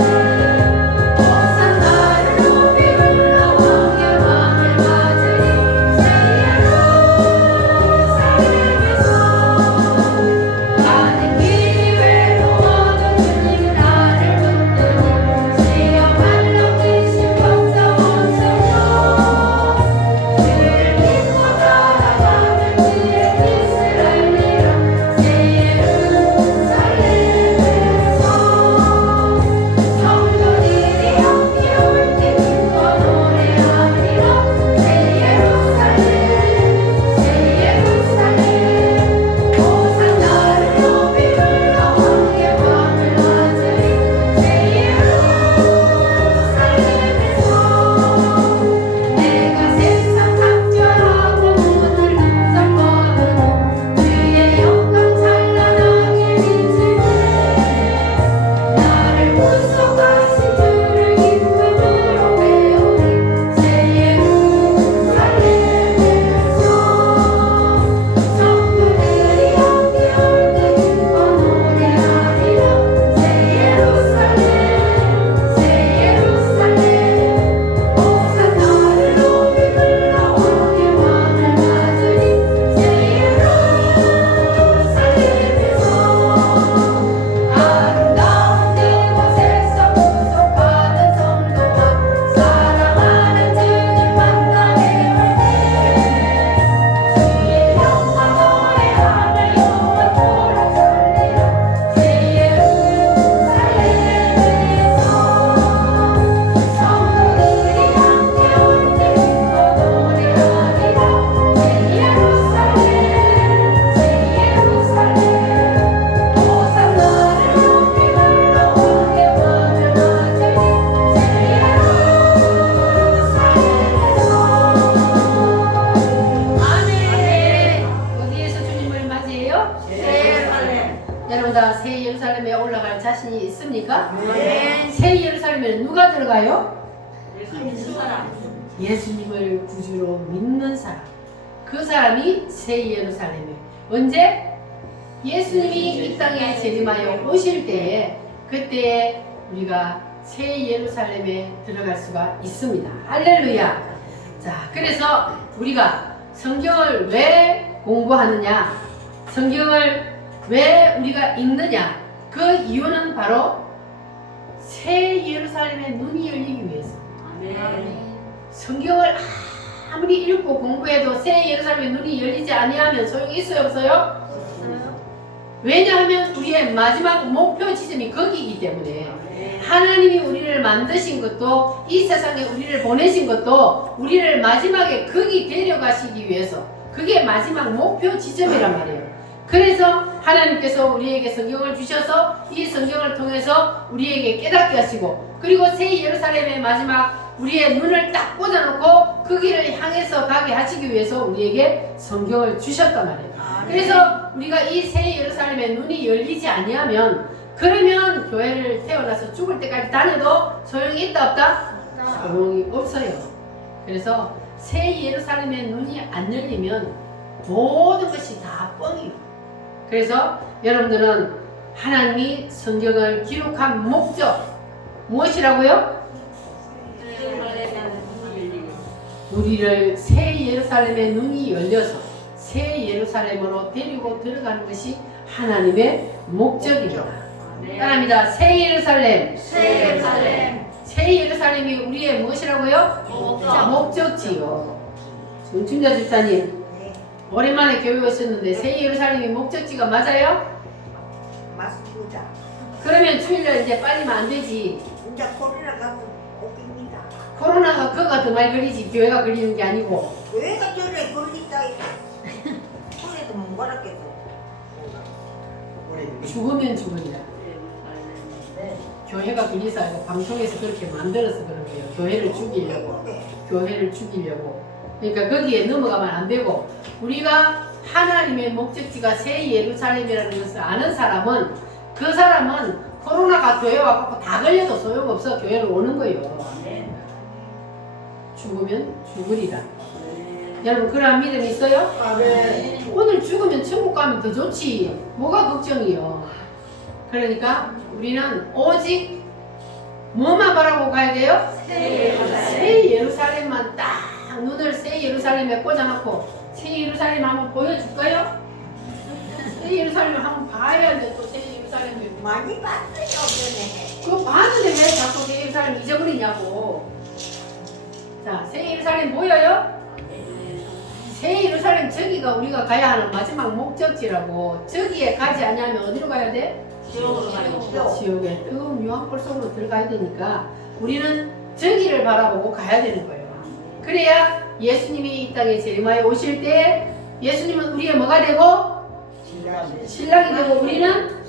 호산나를 높이 불러 왕의 왕을 맞으리. 새 예루살렘에서 가는 길이 외로워도 주님 나를 붙드니 시험할로 근심 걱정 없으며 주를 믿고 따라가면 그의 뜻을 알리라. 새 예루살렘에서 성도들이 함께 올 때 기뻐 노래하리라. 새 예루살렘 호산나를 높이 불러 왕의 왕을 맞으리. 새 예루살렘에서 내가 세상 창조하고 문을 항상 거두고 주의 영광 찬란하게 비추네. 나를 구속하신 주를 기쁨으로 배우리. 새 예루살렘에서 성도들이 함께 올 때 기뻐 노래하리라. 새 예루살렘 호산나를 높이 불러 왕의 왕을 맞으리. 새 예루살렘에서 아름다운 그곳에서 구속받은 성도와 사랑하는 주님 만나게 올 때 주의 영광 노래하며 영원토록 살리라. 새 예루살렘에서 성도들이 함께 올 때 기뻐 노래하리라. 새 예루살렘 호산나를 높이 불러 왕의 왕을 맞으리. 새 예루살렘에서 아멘. 어디에서 주님을 맞이해요? 여러분 다 새 예루살렘에 올라갈 자신이 있습니까? 네. 새 예루살렘에는 누가 들어가요? 믿는 사람. 예수님을 구주로 믿는 사람. 그 사람이 새 예루살렘에 언제? 예수님이 이 땅에 재림하여 오실 때에 그때에 우리가 새 예루살렘에 들어갈 수가 있습니다. 할렐루야. 자, 그래서 우리가 성경을 왜 공부하느냐? 성경을 왜 우리가 읽느냐? 그 이유는 바로 새 예루살렘의 눈이 열리기 위해서. 성경을 아무리 읽고 공부해도 새 예루살렘의 눈이 열리지 아니하면 소용이 있어요, 없어요? 왜냐하면 우리의 마지막 목표 지점이 거기이기 때문에 하나님이 우리를 만드신 것도 이 세상에 우리를 보내신 것도 우리를 마지막에 거기 데려가시기 위해서 그게 마지막 목표 지점이란 말이에요. 그래서 하나님께서 우리에게 성경을 주셔서 이 성경을 통해서 우리에게 깨닫게 하시고 그리고 새 예루살렘의 마지막 우리의 눈을 딱 꽂아놓고 그 길을 향해서 가게 하시기 위해서 우리에게 성경을 주셨단 말이에요. 그래서 우리가 이 새 예루살렘의 눈이 열리지 아니하면 그러면 교회를 태어나서 죽을 때까지 다녀도 소용이 있다 없다? 소용이 없어요. 그래서 새 예루살렘의 눈이 안 열리면 모든 것이 다 뻥이에요. 그래서 여러분들은 하나님이 성경을 기록한 목적 무엇이라고요? 우리를 새 예루살렘의 눈이 열려서 새 예루살렘으로 데리고 들어가는 것이 하나님의 목적입니다. 따라합니다. 새 예루살렘. 새 예루살렘. 새 예루살렘이 우리의 무엇이라고요? 목적지요. 정춘자 집사님 네, 오랜만에 교회 오셨는데 새 예루살렘이 목적지가 맞아요? 맞습니다. 그러면 주일날 이제 빨리면 안 되지. 진짜 코로나가 오깁니다. 코로나가 그가 더 많이 걸리지 교회가 걸리는 게 아니고. 왜가 저래 걸린다. 손에도 못 말았겠어. 죽으면 죽으리라. 교회가 걸리서 아니고 방송에서 그렇게 만들어서 그런 거예요. 교회를 죽이려고. 교회를 죽이려고. 그러니까 거기에 넘어가면 안 되고 우리가 하나님의 목적지가 새 예루살렘이라는 것을 아는 사람은 그 사람은 코로나가 교회 와갖고 다 걸려도 소용없어. 교회를 오는 거예요. 죽으면 죽으리라. 여러분 그러한 믿음 있어요? 오늘 죽으면 천국 가면 더 좋지. 뭐가 걱정이요? 그러니까 우리는 오직 뭐만 바라고 가야 돼요? 새 예루살렘만 딱 눈을 새 예루살렘에 꽂아놓고 새 예루살렘 한번 보여줄까요? 새 예루살렘 한번 봐야 돼. 또 새 예루살렘에 많이 봤어요, 전에. 그거 봤는데 왜 자꾸 새 예루살렘 잊어버리냐고. 자, 새 예루살렘 보여요? 새 예루살렘 저기가 우리가 가야 하는 마지막 목적지라고. 저기에 가지 않으면 어디로 가야 돼? 지옥으로 가요. 지옥에 뜨거운 유황불 속으로 들어가야 되니까 우리는 저기를 바라보고 가야 되는 거예요. 그래야 예수님이 이 땅에 재림하여 오실 때 예수님은 우리의 뭐가 되고? 신랑이 되고 우리는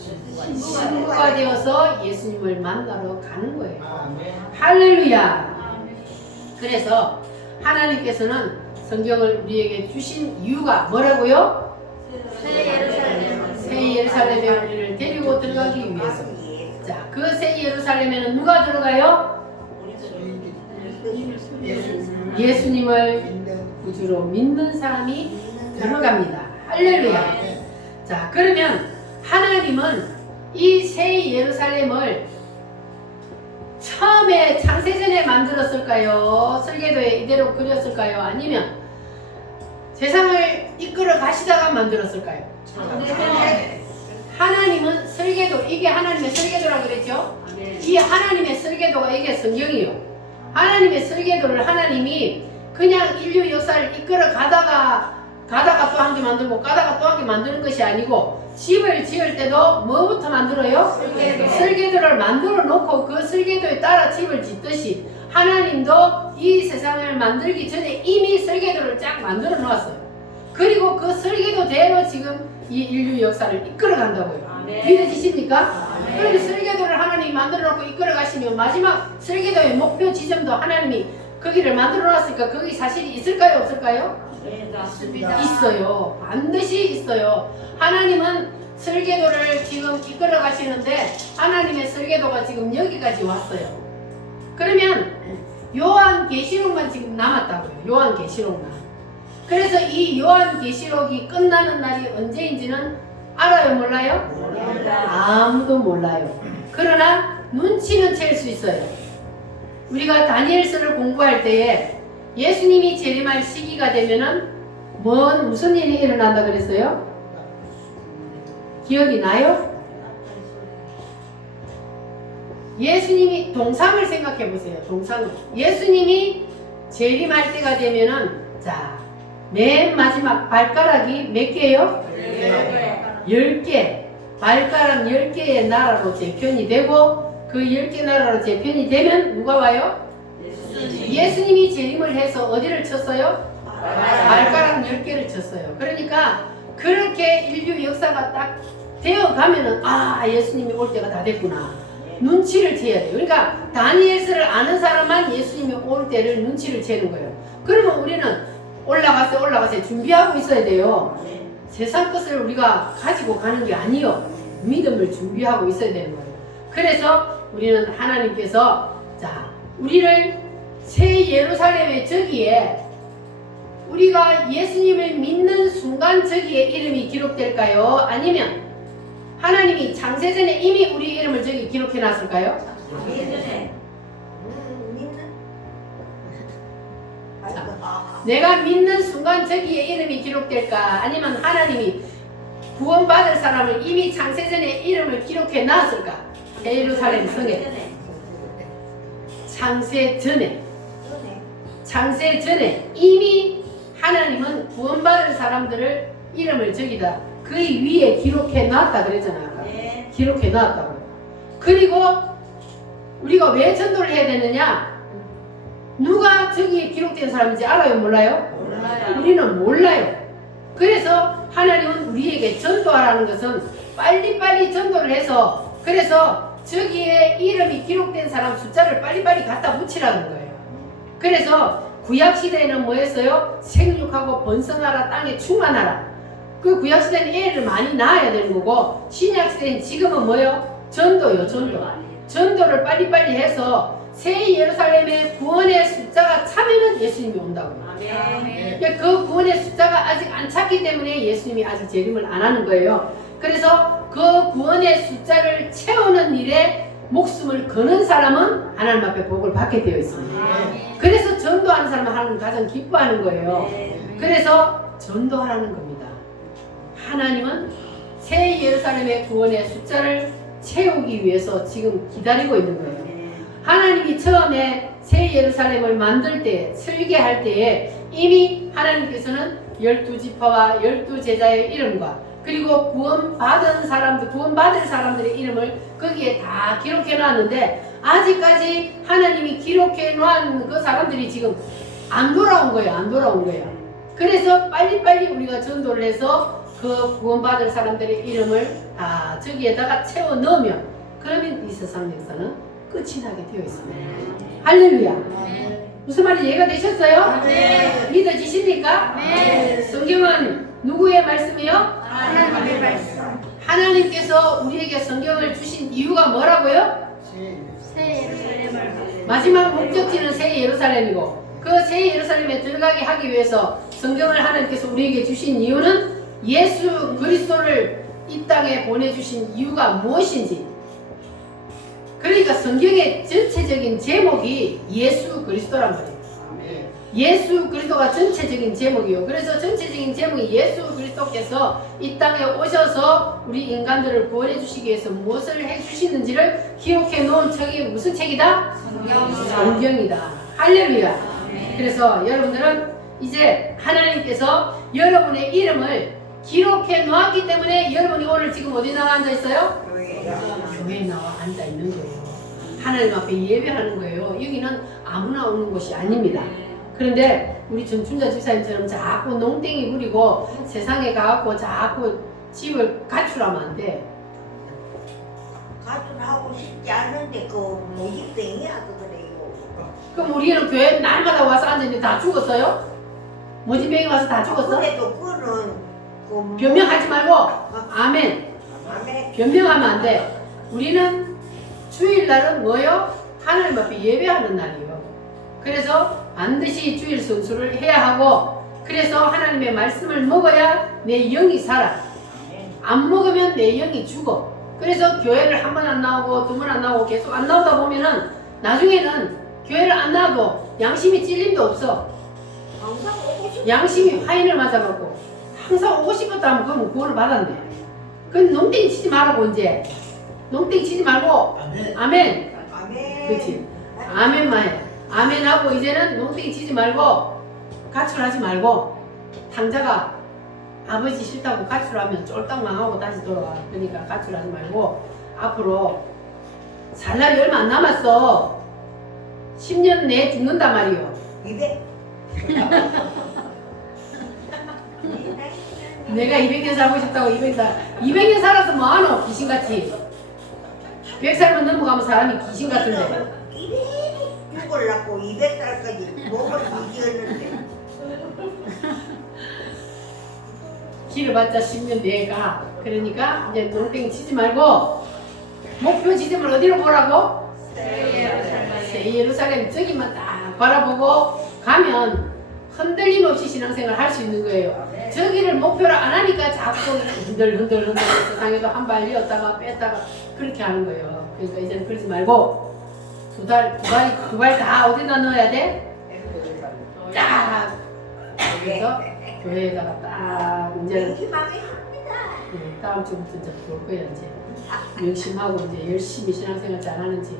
신부가 되어서 예수님을 만나러 가는 거예요. 할렐루야. 그래서 하나님께서는 성경을 우리에게 주신 이유가 뭐라고요? 새 예루살렘. 새 예루살렘에 우리를 데리고 들어가기 위해서. 자, 그 새 예루살렘에는 누가 들어가요? 예수님을 구주로 믿는 사람이 들어갑니다. 할렐루야. 자, 그러면 하나님은 이 새 예루살렘을 처음에 창세전에 만들었을까요? 설계도에 이대로 그렸을까요? 아니면 세상을 이끌어 가시다가 만들었을까요? 하나님은 설계도, 이게 하나님의 설계도라고 그랬죠? 이 하나님의 설계도가 이게 성경이요. 하나님의 설계도를 하나님이 그냥 인류 역사를 이끌어 가다가 또 한 개 만들고 가다가 또 한 개 만드는 것이 아니고 집을 지을 때도 뭐부터 만들어요? 설계도를 만들어 놓고 그 설계도에 따라 집을 짓듯이 하나님도 이 세상을 만들기 전에 이미 설계도를 쫙 만들어 놓았어요. 그리고 그 설계도대로 지금 이 인류 역사를 이끌어 간다고요. 믿어지십니까? 그럼 설계도를 하나님이 만들어 놓고 이끌어 가시면 마지막 설계도의 목표 지점도 하나님이 거기를 만들어 놨으니까 거기 사실이 있을까요? 없을까요? 있어요. 반드시 있어요. 하나님은 설계도를 지금 이끌어 가시는데 하나님의 설계도가 지금 여기까지 왔어요. 그러면 요한계시록만 지금 남았다고요. 요한계시록만. 그래서 이 요한계시록이 끝나는 날이 언제인지는 알아요? 몰라요? 아무도 몰라요. 그러나 눈치는 챌 수 있어요. 우리가 다니엘서를 공부할 때에 예수님이 재림할 시기가 되면은 무슨 일이 일어난다 그랬어요? 기억이 나요? 예수님이 동상을 생각해 보세요. 동상을. 예수님이 재림할 때가 되면은 자, 맨 마지막 발가락이 몇 개요? 10개. 발가락 10개의 나라로 재편이 되고 그 10개 나라로 재편이 되면 누가 와요? 예수님이 재림을 해서 어디를 쳤어요? 발가락 10개를 쳤어요. 그러니까 그렇게 인류 역사가 딱 되어 가면은 아, 예수님이 올 때가 다 됐구나. 눈치를 채야 돼요. 그러니까 다니엘서를 아는 사람만 예수님이 올 때를 눈치를 채는 거예요. 그러면 우리는 올라가서 준비하고 있어야 돼요. 세상 것을 우리가 가지고 가는 게 아니요. 믿음을 준비하고 있어야 되는 거예요. 그래서 우리는 하나님께서 자, 우리를 새 예루살렘의 저기에 우리가 예수님을 믿는 순간 저기에 이름이 기록될까요? 아니면 하나님이 창세전에 이미 우리 이름을 저기 기록해 놨을까요? 예전에 믿는. 내가 믿는 순간 저기에 이름이 기록될까? 아니면 하나님이 구원받을 사람을 이미 창세전에 이름을 기록해 놨을까? 예루살렘 성에 창세전에 이미 하나님은 구원받을 사람들을 이름을 저기다 그 위에 기록해 놨다 그랬잖아요. 네. 기록해 놨다고. 그리고 우리가 왜 전도를 해야 되느냐? 누가 저기에 기록된 사람인지 알아요? 몰라요? 몰라요. 우리는 몰라요. 그래서 하나님은 우리에게 전도하라는 것은 빨리빨리 전도를 해서 그래서 저기에 이름이 기록된 사람 숫자를 빨리빨리 갖다 붙이라는 거예요. 그래서 구약시대에는 뭐였어요? 생육하고 번성하라, 땅에 충만하라. 그 구약시대는 애를 많이 낳아야 되는 거고 신약시대는 지금은 뭐요? 전도요. 전도를 빨리빨리 해서 새 예루살렘의 구원의 숫자가 차면은 예수님이 온다고요. 아멘. 그러니까 그 구원의 숫자가 아직 안 찼기 때문에 예수님이 아직 재림을 안 하는 거예요. 그래서 그 구원의 숫자를 채우는 일에 목숨을 거는 사람은 하나님 앞에 복을 받게 되어 있습니다. 그래서 전도하는 사람은 하나님 가장 기뻐하는 거예요. 그래서 전도하라는 겁니다. 하나님은 새 예루살렘의 구원의 숫자를 채우기 위해서 지금 기다리고 있는 거예요. 하나님이 처음에 새 예루살렘을 만들 때, 설계할 때에 이미 하나님께서는 12지파와 12제자의 이름과 그리고 구원받을 사람들의 이름을 거기에 다 기록해 놨는데 아직까지 하나님이 기록해 놓은 그 사람들이 지금 안 돌아온 거예요. 그래서 빨리빨리 우리가 전도를 해서 그 구원받을 사람들의 이름을 다 저기에다가 채워 넣으면 그러면 이 세상 역사는 끝이 나게 되어 있습니다. 할렐루야. 무슨 말인지 이해가 되셨어요? 네. 믿어지십니까? 네. 성경은 누구의 말씀이요? 하나님의 말씀. 하나님께서 우리에게 성경을 주신 이유가 뭐라고요? 새 예루살렘을 마지막 목적지는 새 예루살렘이고 그 새 예루살렘에 들어가게 하기 위해서 성경을 하나님께서 우리에게 주신 이유는 예수 그리스도를 이 땅에 보내주신 이유가 무엇인지 그러니까 성경의 전체적인 제목이 예수 그리스도란 말이에요. 예수 그리스도가 전체적인 제목이요. 그래서 전체적인 제목이 예수 그리스도께서 이 땅에 오셔서 우리 인간들을 구원해 주시기 위해서 무엇을 해 주시는지를 기록해 놓은 책이 무슨 책이다? 성경이다. 할렐루야. 그래서 여러분들은 이제 하나님께서 여러분의 이름을 기록해 놓았기 때문에 여러분이 오늘 지금 어디 나와 앉아 있어요? 교회에 나와 앉아 있는 거예요. 하나님 앞에 예배하는 거예요. 여기는 아무나 오는 곳이 아닙니다. 그런데 우리 전춘자 집사님처럼 자꾸 농땡이 부리고 세상에 가갖고 자꾸 집을 가출하면 안 돼. 가출하고 싶지 않은데 그 모집생이야 그래요. 그럼 우리는 교회 날마다 와서 앉았는데 다 죽었어요? 모집병이 와서 다 죽었어? 그래도 그는 그 변명하지 말고 아멘. 아멘. 변명하면 안 돼. 우리는 주일날은 뭐요? 하나님 앞에 예배하는 날이에요. 그래서 반드시 주일 성수를 해야 하고 그래서 하나님의 말씀을 먹어야 내 영이 살아. 안 먹으면 내 영이 죽어. 그래서 교회를 한 번 안 나오고 두 번 안 나오고 계속 안 나오다 보면은 나중에는 교회를 안 나와도 양심이 찔림도 없어. 항상 오고 싶어. 양심이 화인을 맞아갖고 항상 오고 싶었다 하면 그건 구원을 받았네. 그건 농땡이 치지 말라고 이제. 농땡이 치지 말고 아멘. 아멘. 그렇지. 아멘만 해. 아멘하고 이제는 농땡이 치지 말고 가출하지 말고 당자가 아버지 싫다고 가출하면 쫄딱 망하고 다시 돌아와. 그러니까 가출하지 말고 앞으로 살 날이 얼마 안 남았어. 10년 내에 죽는단 말이요. 200. 내가 200년 살고 싶다고 200년 살아서 뭐하노? 귀신같이. 100살만 넘어가면 사람이 귀신 같은데. 이래 죽을라고 200살까지 몸을 유지했는데 길어봤자 10년 내가. 그러니까 이제 농땡이 치지 말고 목표 지점을 어디로 보라고? 새 예루살렘 저기만 딱 바라보고 가면 흔들림 없이 신앙생활 할 수 있는 거예요. 저기를 목표로 안 하니까 자꾸 흔들 세상에도 한 발 이었다가 뺐다가 그렇게 하는 거예요. 그러니까 이제는 그러지 말고 두 발 다 어디다 넣어야 돼? 딱! 그래서 교회에다가 딱 이제 명심하게 합니다. 다음 주부터 이제 볼 거예요. 이제 명심하고 이제 열심히 신앙생활 잘하는지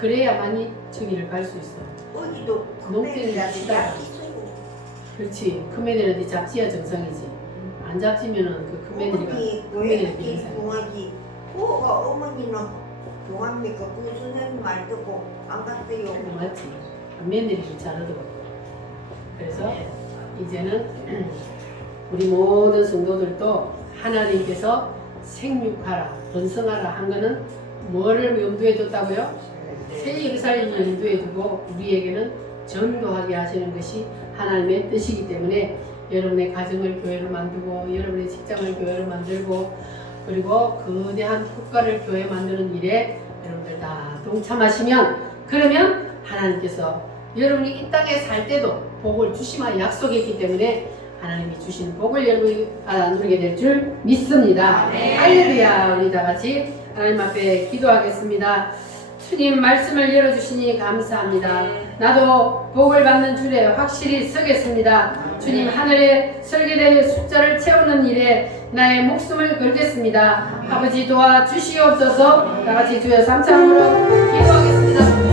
그래야만이 저기를 갈 수 있어. 어디도 농땡이를 치다가 그렇지. 큰 며느리한테 잡지야 정상이지. 안 잡지면은 그 큰 며느리가 큰 며느리 비정상이야. 동하지. 부모가 어머니는 동합니까? 그 선생님 말 듣고 안 갔어요. 맞지. 며느리를 잘 얻어먹고. 그래서 이제는 우리 모든 성도들도 하나님께서 생육하라, 번성하라 한 거는 뭐를 염두에 뒀다고요? 새 예루살렘을 염두에 두고 우리에게는 전도하게 하시는 것이 하나님의 뜻이기 때문에 여러분의 가정을 교회로 만들고 여러분의 직장을 교회로 만들고 그리고 거대한 국가를 교회 만드는 일에 여러분들 다 동참하시면 그러면 하나님께서 여러분이 이 땅에 살 때도 복을 주시마 약속했기 때문에 하나님이 주신 복을 여러분이 누리게 될 줄 믿습니다. 할렐루야. 우리 다 같이 하나님 앞에 기도하겠습니다. 주님 말씀을 열어주시니 감사합니다. 나도 복을 받는 줄에 확실히 서겠습니다. 주님 하늘에 설계된 숫자를 채우는 일에 나의 목숨을 걸겠습니다. 아버지 도와주시옵소서. 다같이 주여 삼창으로 기도하겠습니다.